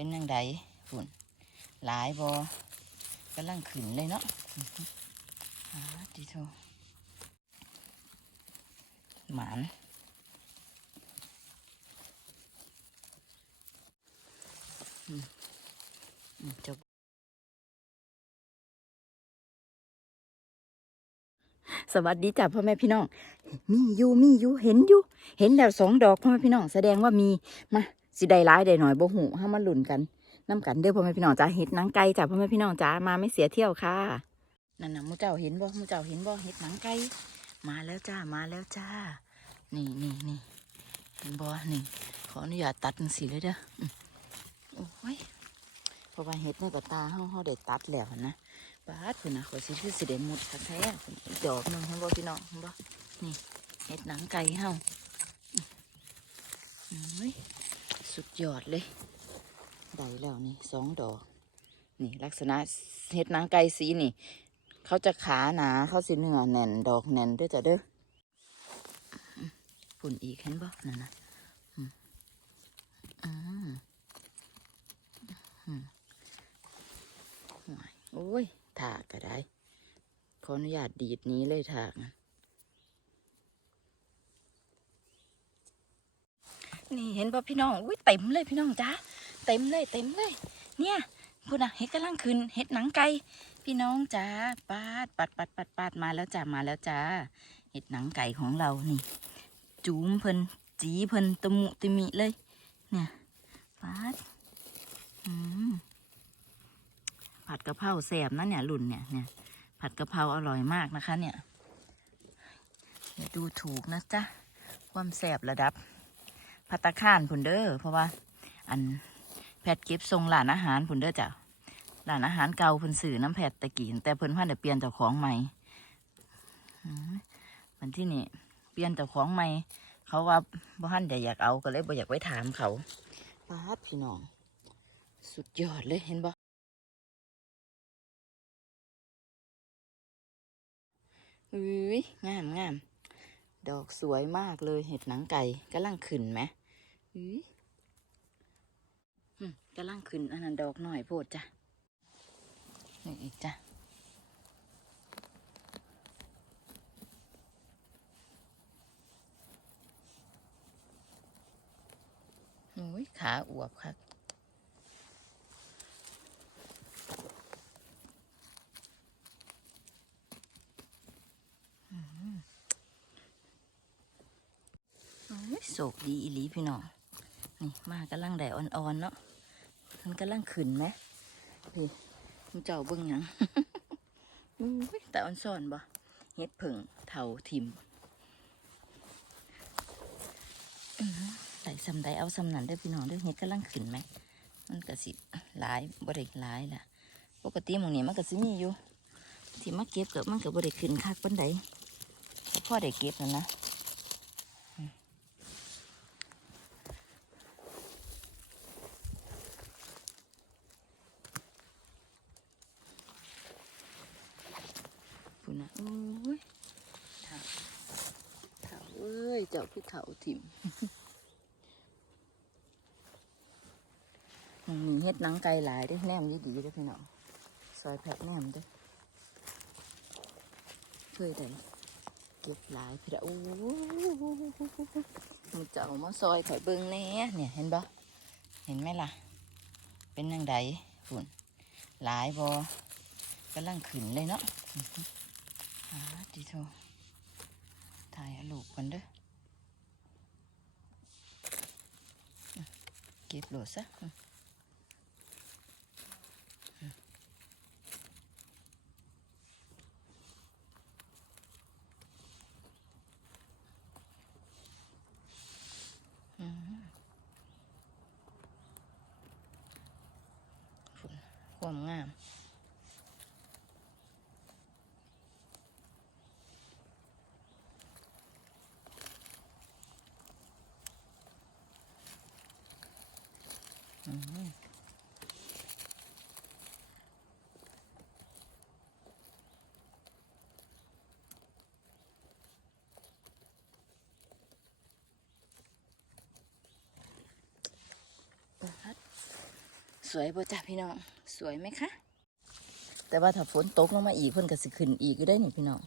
เป็นยังไงฝุ่นหลายบอกำลังขึ้นเลยเนาะหาดีโทหมานจบสวัสดีจ้ะพ่อแม่พี่น้อง มีอยู่มีอยู่เห็นอยู่ เห็นแล้วสองดอกพ่อแม่พี่น้องแสดงว่ามี มา สิได้ร้ายได้หน่อยบ่หูห้ามาลุ้นกันน้กันเด้อพ่อแม่พี่น้องจ้าเห็ดนังไก่จ้ะพ่อแม่พี่น้องจ้ามาไม่เสียเที่ยวค่ะนั่นน่ะมูเจ้าเห็นบ่มูเจ้าเห็นบ่เห็ดนังไก่มาแล้วจ้ามาแล้วจ้า นี่นี่นี่เห็นบ่นี่ขออนุญาตตัดสีเลยเด้อโอ้ยเพราะว่าเห็ดในกระตาเฮาเฮาได้ตัดแล้วนะบาดพุ่นะขอสิคือสิได้หมดแท้พุ่นอีกดอกนึงเห็นบ่พี่น้องเห็นบ่นี่เห็ดหนังไก่เฮาอื้อ สุดยอดเลย ได้แล้วนี่สองดอก นี่ลักษณะเห็ดนังไก่สีนี่ เขาจะขาหนาเขาสิเนื้อแน่นดอกแน่นด้วยจ้ะเด้ออื้อพุ่นอีกเห็นบ่นั่นนะอืมอืมโอ้ยถากก็ได้ ขออนุญาตดีดนี้เลยถากนะ นี่เห็นป่ะพี่น้องอุ้ยเต็มเลยพี่น้องจ้าเต็มเลยเต็มเลย เนี่ยพูดนะเห็ดกำลังขึ้นเห็ดหนังไก่พี่น้องจ้าปาดปัดปัดปัดปัดมาแล้วจ้ามาแล้วจ้าเห็ดหนังไก่ของเรานี่ จูมเพิ่นจีเพิ่นตะมุตะมิเลย เนี่ยปาดอืมผัดกะเพราแสบนะเนี่ยรุ่นเนี่ยเนี่ยผัดกะเพราอร่อยมากนะคะเนี่ยอย่าดูถูกนะจ๊ะความแสบระดับ พัตตาคารผุนเด้อเพราะว่า อันแพทเก็บทรงหลานอาหารผุนเด้อจ้ะหลานอาหารเก่าเพิ่นสื่อน้ำแพทตะกี้แต่เพิ่นพันเดี๋ยวเปลี่ยนเจ้าของใหม่มวันที่นี่เปลี่ยนเจ้าของใหม่เขาว่าบ่ทันเดี๋ยวอยากเอาก็เลยบ่อยากไปถามเขาป้าดพี่น้อง สุดยอดเลยเห็นบ่อุ้ยงามงามดอกสวยมากเลยเห็ดหนังไก่กำลังขึ้นไหม อุ้ยอืมกำลังขึ้นอันนั้นดอกหน่อยโพดจ้ะนี่อีกจ้ะอุ้ยขาอวบครับอุ้ยโศกดีอีหลีพี่น้อง นี่มากำลังแดดอ่อนๆเนาะมันกำลังขึ้นไหมพี่มันเจ้าเบิ่งยังแต่อ่อนซ่อนบ่เฮ็ดผึ่งเถาทิมอื้อหือได้ซำใดเอาซำนั้นเด้พี่น้องเด้เฮ็ดกำลังขึ้นไหมมันก็สิหลายบ่ได้หลายล่ะ ปกติหมองนี้มันก็สิมีอยู่ที่มาเก็บก็มันก็บ่ได้ขึ้นคักปานใดพ่อได้เก็บแล้วนะอืมพุ่นนะโอ้ยเถ่าเถ่าเอ้ ยเจ้าคือเถ่าถิ่มมีเฮ็ดหนังไก่หลายด้อแนมดีๆเด้อพี่น้องซอยแพ็กแนมด้อเคยได้เก็บหลายพี่ละโอ้มันจะเอามาซอยข่อยเบิ่งแน่เนี่ยเห็นบ่เห็นไหมล่ะ เป็นยังไงฝุ่นหลายบ่กำลังขึ้นเลยเนาะอื้อหือหาดีโทถ่ายลูกก่อนเด้อ เก็บโหลดซะความงาม สวยบ่จ้ะพี่น้อง สวยไหมคะ แต่ว่าถ้าฝนตกลงมาอีกเพิ่นก็สิขึ้นอีกอยู่ได้นี่พี่น้อง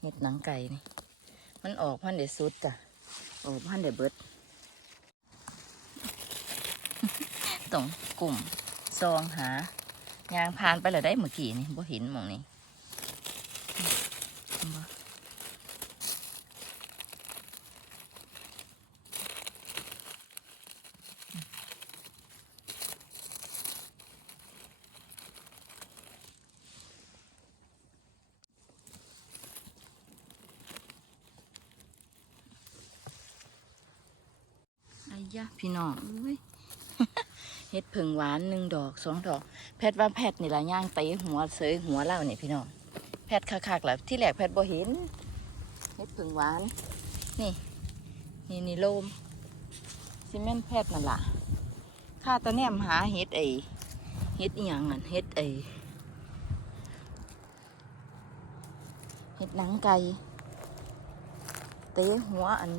เห็ดหนังไก่นี่ มันออกพันเดสุดจ้ะออกพันเดเบิด ตรงกลุ่มซองหายางพานไปแล้วได้เมื่อกี้นี่บ่เห็นหมองนี้บ่ไอ้ยะพี่น้องเอ้ย เฮ็ดผึ่งหวานหนึ่งดอกสองดอก แพทว่าแพทนี่ละย่างเตะหัวเสยหัวเล่าเนี่ยพี่น้องแพทคักๆแหละที่แรกแพทบ่เห็นเฮ็ดผึ่งหวาน นี่ นี่นี่โลมซีเมนต์แพทนั่นล่ะข้าตะแนมหาเฮ็ดไอเฮ็ดอีหยังอะเฮ็ดไอเฮ็ดหนังไก่เตะหัวอัน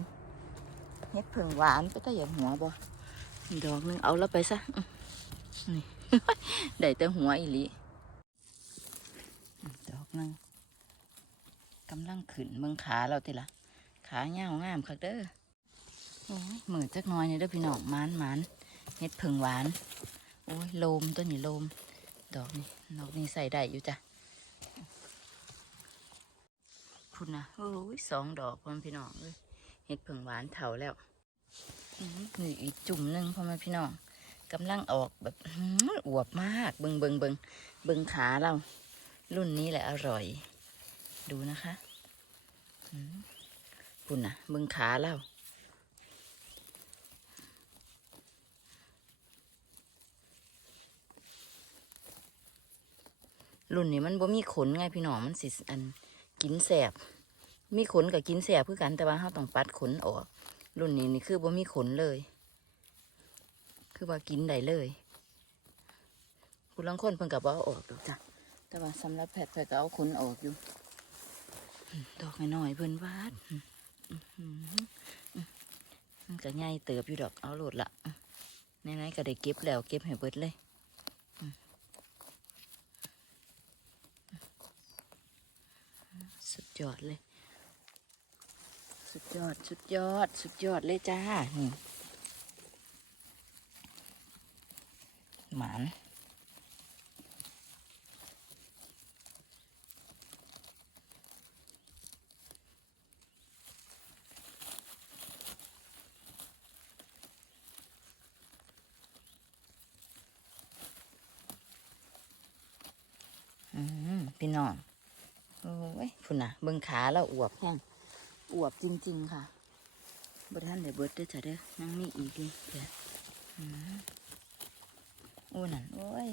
เฮ็ดผึ่งหวานไปแต่อย่างหัวบ่ ดอกนึงเอาแล้วไปซะนี่ได้แต่หัวอีหลีดอกนึงกำลังขึ้นเมืองขาเราติละขาเงางามคักเด้อโอ้ยมือจักน้อยนี่เด้อพี่น้องมานมานเฮ็ดผึ่งหวาน โอ้ยโลมตัวนี้โลม ดอกนี้ดอกนี้ใส่ได้อยู่จ้ะพุ่นะโอ้ยสองดอกพ่อมพี่น้องเลยเห็ดผึ่งหวานเถาแล้ว นี่อีกจุ่มหนึ่งพ่อแม่พี่น้องกำลังออกแบบอวบมากเบิงเบิงเบิงเบิงขาเรา รุ่นนี้แหละอร่อย ดูนะคะคุณนะเบิงขาเรารุ่นนี้มันบ่มีขนไงพี่น้องมันสิอันกินแสบ มีขนกับกินแสบคือกันแต่ว่าเราต้องปัดขนออก รุ่นนี้นี่คือบ่มีขนเลย คือว่ากินได้เลยคุณลังคนเพิ่นกับว่าเอาออกดอกจ้ะแต่ว่าสำหรับแพทย์แพทย์ก็เอาขนออกอยู่อืมดอกน้อยๆเพิ่นวาดอืมอืมอืมอืมมันก็ใหญ่เติบอยู่ดอกเอาโหลดละอืมไหนๆก็ได้เก็บแล้วเก็บให้เบิดเลยอืมสุดยอดเลย สุดยอด สุดยอด สุดยอดเลยจ้านี่หมานอืมพี่น้อง โอ้ยพุ่นน่ะเบิ่งขาแล้วอวบแห้ง อวบจริง ๆ ค่ะบท่านเดี๋ยวเบิดเด้อจ้ะเด้อยังมีอีกอยู่เดี๋ยวอืมโอ้นั่นโอ้ย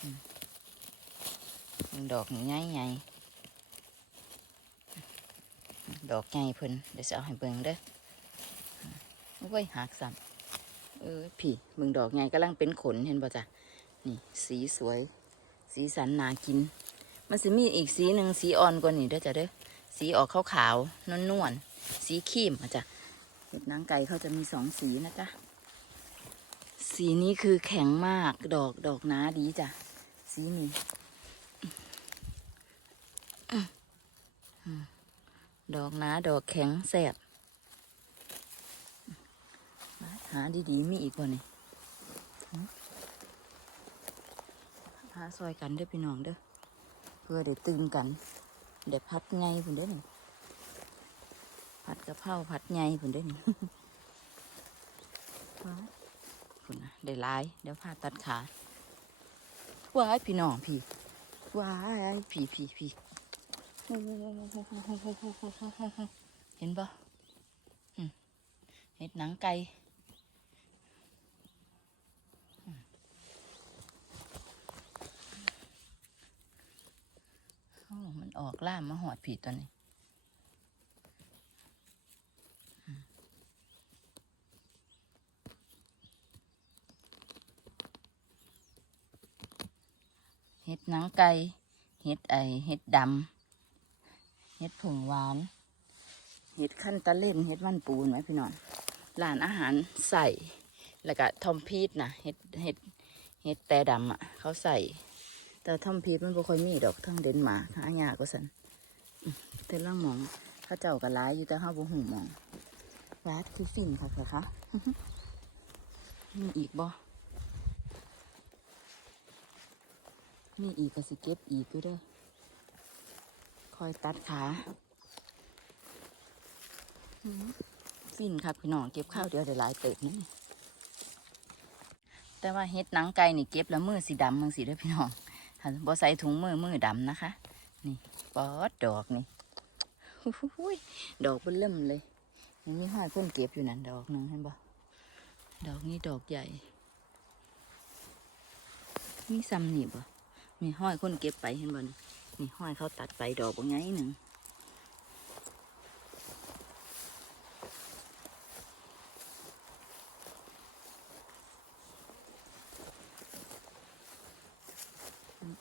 อืมเบิ่งดอกนี่ใหญ่ใหญ่ดอกใหญ่เพิ่นเดี๋ยวจะเอาให้เบิ่งเด้ออืมโอ้ยหักซ้ำเออพี่เบิ่งดอกใหญ่กำลังเป็นขนเห็นป่ะจ้ะนี่สีสวย สีสันน่ากิน มันจะมีอีกสีหนึ่งสีอ่อนกว่านี้เด้อจ้ะเด้อสีออกขาวขาวนวลนวลๆสีครีมอะจ้ะเห็ดนางไก่เขาจะมีสองสีนะจ๊ะสีนี้คือแข็งมากดอกดอกหนาดีจ้ะสีนี้ดอกหนาดอกแข็งแสบหาดีๆมีอีกว่านี่หาซอยกันเด้อพี่น้องเด้อ พื่อได้ตื่นกันเดี๋ยวพัดไงผมเด้อนี่พัดกะเพราพัดไงผมเด้อนี่ว้ายคุณนะได้หลายเดี๋ยวพาตัดขาว้ายพี่น้องพี่ว้ายพี่พี่พี่เห็นปะเห็ดหนังไก่อืมโอ้ มันออกล่ามมาหอดผีตัวนี้เห็ดหนังไก่เห็ดไอเห็ดดำเห็ดผงหวานเห็ดขั้นตะเล่นเห็ดมันปูนไหมพี่น้องร้านอาหารใส่แล้วก็ทอมพีดนะเห็ดเห็ดเห็ดแต่ดำอะเขาใส่ แต่ทอมพีดมันบ่ค่อยมีดอกทั้งเดนมาร์กหายากกว่าสันอืมแต่ล่างมองเขาเจ้าก็ร้ายอยู่แต่ห้าบ่หูมองร้านคือฟินค่ะค่ะคะมีอีกบ่มีอีกก็สิเก็บอีกอยู่เด้อคอยตัดขาฟินครับพี่น้องเก็บข้าวเดียวได้หลายเติบนะนี่แต่ว่าเฮ็ดหนังไก่นี่เก็บแล้วมือสีดำมือสีด้วยพี่น้อง ถ้าบ่ใส่ถุงมือมือดำนะคะ นี่ปอดดอกนี่ดอกเป็นเริ่มเลยยังมีห้อยคนเก็บอยู่นั่นดอกหนึงเห็นบ่ดอกนี้ดอกใหญ่ มีซ้ำนี่บ่มีห้อยคนเก็บไปเห็นบ่นี่ห้อยเขาตัดไปดอกบ่ไงหนึ่ง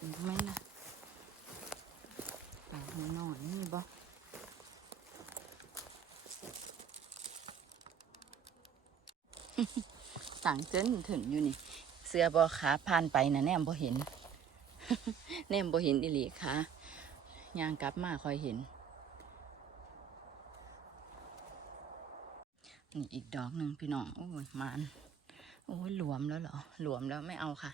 มันเป็นทำไมล่ะปากมันอนนี่บ่ต่างเจนถึงอยู่นี่ เสื้อบอขาผ่านไปนะแนมบ่เห็น แนมบ่เห็นอีหลีค่ะยางกลับมาคอยเห็น นี่อีกดอกหนึ่งพี่น้อง โอ้ยมานโอ้ยหลวมแล้วเหรอ หลวมแล้วไม่เอาค่ะ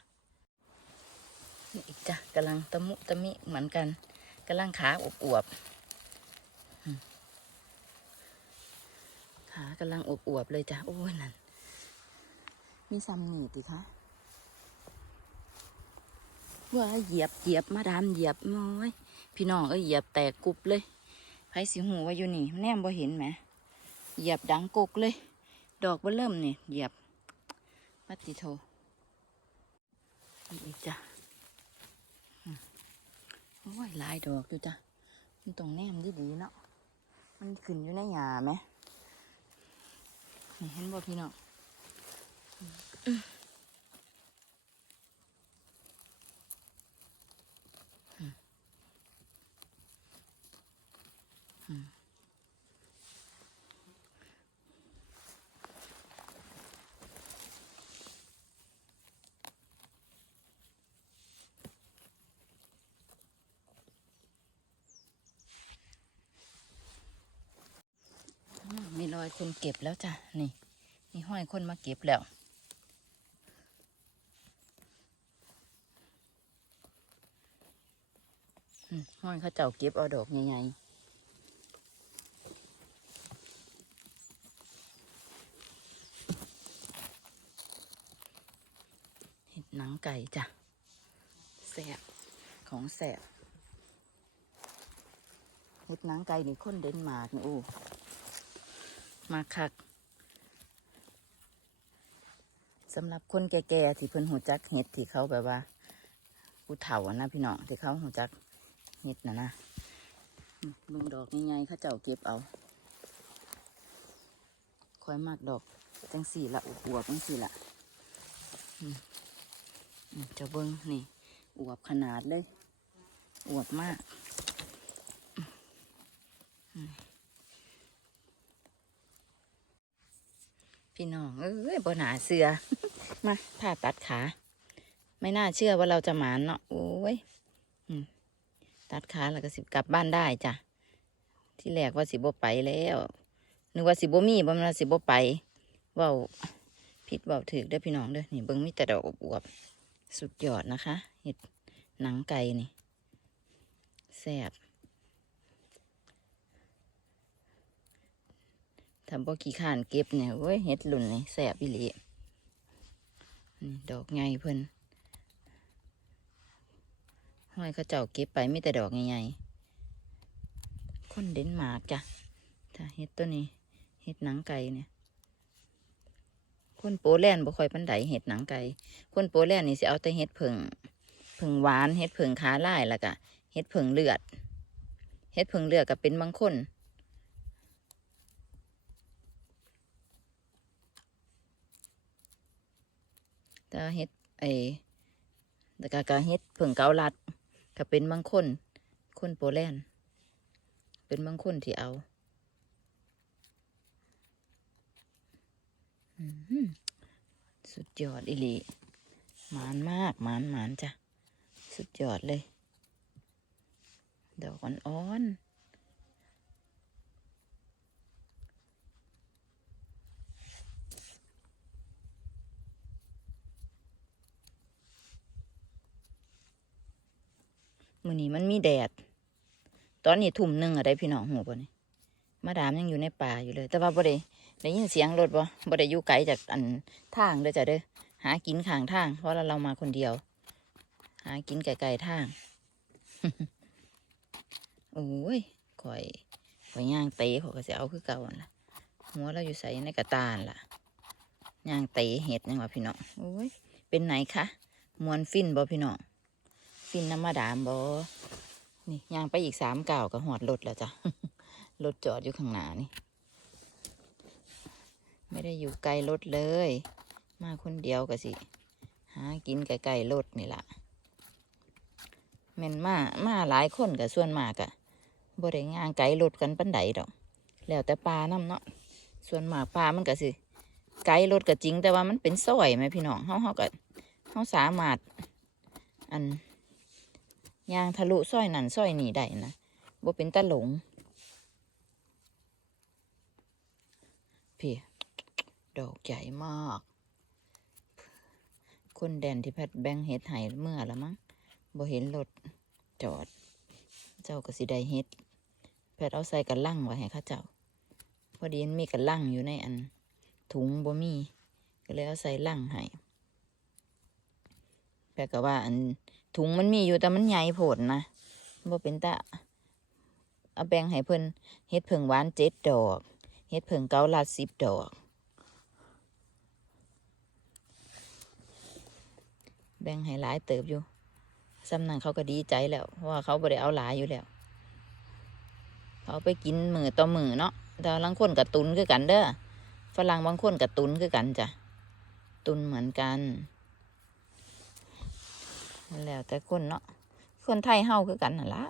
นี่อีกจ้ะกำลังตะมุตะมิเหมือนกันกำลังขาอวบอวบๆขากำลังอวบอวบๆเลยจ้ะโอ้ยนั่นมีซ้ำหนีติคะว่าเหยียบเหยียบมาดามเหยียบน้อยพี่น้องเอ้ยเหยียบแตกกรุบเลยไผสิหูว่าอยู่นี่แนมบ่เห็นไหมเหยียบดังกกเลย ดอกบ่เริ่มนี่เหยียบปัติโทนี่อีกจ้ะ โอ้ยลายดอกอยู่จ้ะมันตรงแนมดีๆเนาะมันขึ้นอยู่ในหยาไหมเห็นบ่พี่น้องอืมอืมอืมมีรอย คนเก็บแล้วจ้ะ นี่ มีห้อยคนมาเก็บแล้ว ห้อยเขาเจ้าเก็บเอาดอกใหญ่ๆเห็ดหนังไก่จ้ะแสบของแสบเห็ดหนังไก่นี่คนเดนมาร์กนี่โอ้ มาคักสำหรับคนแก่ๆที่เพิ่นหูจักเห็ดที่เขาแบบว่าผู้เฒ่าอะนะพี่น้องที่เขาหูจักเห็ดนะนะเบ่งดอกง่ายๆเขาเจ้าเก็บเอาคอยมากดอกจังสี่ละอวบจังสี่ละเจะเบิ่งนี่อวบขนาดเลยอวบมากอืมพี่น้อง เอ้ยบนหนาเสือ มาผ่าตัดขา ไม่น่าเชื่อว่าเราจะหมานเนาะโอ้ยตัดขาแล้วก็สิบกลับบ้านได้จ้ะ ที่แรกว่าสิบไปแล้วนึกว่าสิบมีบ่มันว่าสิบไปว่าผิดเว่าถือเด้อพี่น้องเด้อนี่เบิ้งมีแต่ดอกอวบสุดยอดนะคะเห็ดหนังไก่นี่แซ่บ ทำบ่ขี้ขานเก็บเนี่ยเว้ยเห็ดหลุ่นนี่แซ่บอีหลีนี่ดอกไงเพิ่นห้อยเขาเจ้าเก็บไปไมีแต่ดอกใหญ่ๆคนเดนมาร์กจ้ะถ้าเห็ดตัวนี้เห็ดหนังไก่เนี่ย คนโปแลนด์บ่ค่อยปันไดเห็ดหนังไก่คนโปแลนด์นี่สิเอาแต่เห็ดผึ่งผึ่งหวานเห็ดผึ่งขาล่ายแล้วก็เห็ดผึ่งเลือดเห็ดผึ่งเลือดก็เป็นบางคน แต่เห็ดไอแล้วก็ก็เฮ็ดเผิ่งเกาลัดก็เป็นบางคนคนโปแลนด์เป็นบางคนที่เอาสุดยอดอิลีหมานมากหมานหมานจ้ะ สุดยอดเลย ดอกอ่อนๆ มือนี้มันมีแดด ตอนนี้ทุ่มหนึ่งอะได้พี่น้องหูป่นี่มาดามยังอยู่ในป่าอยู่เลย แต่ว่าบ่ได้ได้ยินเสียงรถบ่บ่ได้อยู่ไกลจากอันทางเด้อจ้ะเด้อหากินข้างทาง เพราะเราเรามาคนเดียว หากินไกลๆทางโอ้ยข่อยข่อยย่างเตะข่อยก็จะเอาคือเก่าล่ะหัวเราอยู่ใส่ในกระตานล่ะย่างเตะเห็ดยังวะพี่น้องโอ้ยเป็นไหนคะมวนฟินบ่พี่น้อง ฟินน้ำมาดามบ่นี่ย่างไปอีกสามเก่าก็หอดรถแล้วจ้ะรถจอดอยู่ข้างหน้านี่ ไม่ได้อยู่ไกลรถเลย มาคนเดียวก็สิ หากินไก่ๆรถนี่ละแม่นมามาหลายคนกับส่วนมากอะบ่ได้งานไก่รถกันปันใดดอก แล้วแต่ปลาน้ำเนาะส่วนมากปลามันก็สิไก่รถก็จริงแต่ว่ามันเป็นซอยไหมพี่น้องเฮาเฮาก็เฮาสามารถอัน ยางทะลุซอยนั่นซอยนี่ได้นะบ่เป็นตะหลงพี่ดอกใหญ่มาก คนแดนที่แพทแบงเฮ็ดให้เมื่อละมั้งบ่เห็นรถจอด เจ้าก็สิได้เฮ็ด แพทเอาใส่กันลั่งไว้ให้ข้าเจ้า พอดีมันมีกันลั่งอยู่ในอัน ถุงบ่มี ก็เลยเอาใส่ลั่งให้ แพทย์ก็ว่า อันถุงมันมีอยู่แต่มันใหญ่โผดนะบ่เป็นตาเอาแบ่งให้เพิ่นเฮ็ดเผิงหวานเจ็ดดอกเฮ็ดเผิงเกาลัดสิบดอก แบ่งให้หลายเติบอยู่ซ้ำนั่นเขาก็ดีใจแล้วเพราะว่าเขาบ่ได้เอาหลายอยู่แล้ว เขาไปกินมือต่อมือเนาะแต่บางคนกับตุนคือกันเด้อฝรั่งบางคนกับตุนคือกันจ้ะตุนเหมือนกัน นั่นแล้วแต่คนเนาะคนไทยเฮาคือกันนั่นละ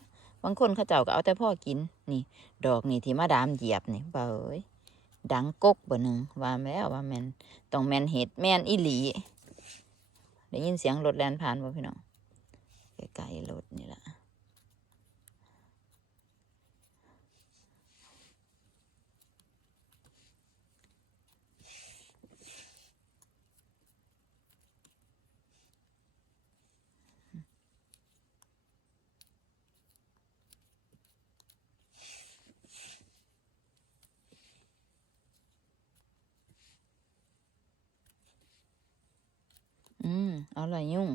บางคนเขาเจ้าก็เอาแต่พ่อกินนี่ ดอกนี่ที่มาดามเหยียบนี่เบยดังกกบ่หนึ่งว่าแม่นแล้วว่าแมนต้องแมนเห็ดแมนอีหลีได้ยินเสียงรถแล่นผ่านบ่พี่น้องไกลๆรถนี่ละ อืมเอาอะไรยุ่ง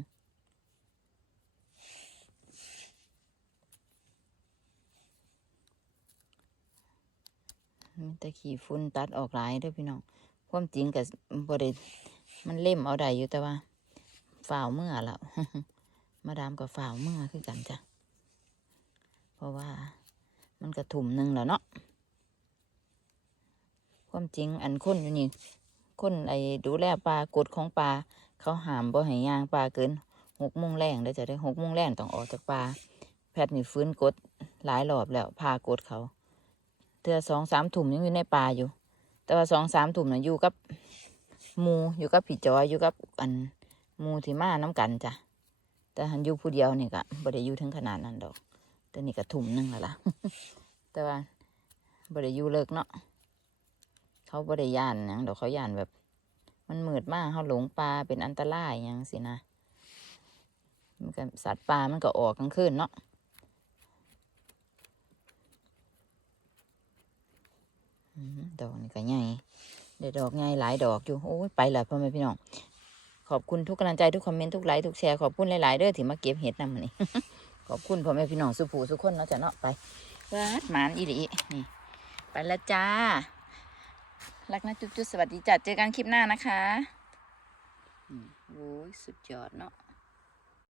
มีแต่ขี้ฝุ่นตัดออกหลายด้วยพี่น้องความจริงกับบริมันเล่มเอาได้อยู่แต่ว่าฝ่าวเมื่อแล้ว มาดามกับฝ่าวเมื่อคือกันจ้ะ เพราะว่ามันกระถุ่มหนึ่งแล้วเนาะความจริงอันคนอยู่นี่คนไอ้ดูแลปลากฎของปลา เขาหามบ่ให้ย่างปลาเกินหกโมงแรงได้จะได้หกโมงแรงต้องออกจากปลาแพทย์นี่ฟื้นกดหลายรอบแล้วพากดเขาเทือสองสามถุ่มยังอยู่ในปลาอยู่ แต่ว่าสองสามถุ่มน่ะอยู่กับมูอยู่กับผีจอยอยู่กับอันมูที่มาน้ำกันจ้ะแต่หันอยู่ผู้เดียวนี่ก็บ่ได้อยู่ถึงขนาดนั้นดอก แต่นี่ก็ถุ่มนึงแล้วล่ะ แต่ว่าบ่ได้อยู่เลิกเนาะเขาบ่ได้ย่านหยังดอกเขาย่านแบบ มันมืดมากเขาหลงปลาเป็นอันตรายหยังสินะมันก็สัตว์ป่ามันก็ออกกลางคืนเนาะดอกนี่ก็ใหญ่เดี๋ยวดอกใหญ่หลายดอกอยู่โอ้ยไปแล้วพ่อแม่พี่น้องขอบคุณทุกกำลังใจทุกคอมเมนต์ทุกไลค์ทุกแชร์ขอบคุณหลายๆเด้อที่มาเก็บเห็ดนำมันนี่ขอบคุณพ่อแม่พี่น้องสุภูสุกคนเนาะจ้ะเนาะไปวัดหมานอีหลีนี่ ไปล้วจ้า รักนะจุ๊บจุ๊บสวัสดีจัดเจอกันคลิปหน้านะคะโอ้ยสุดยอดเนาะ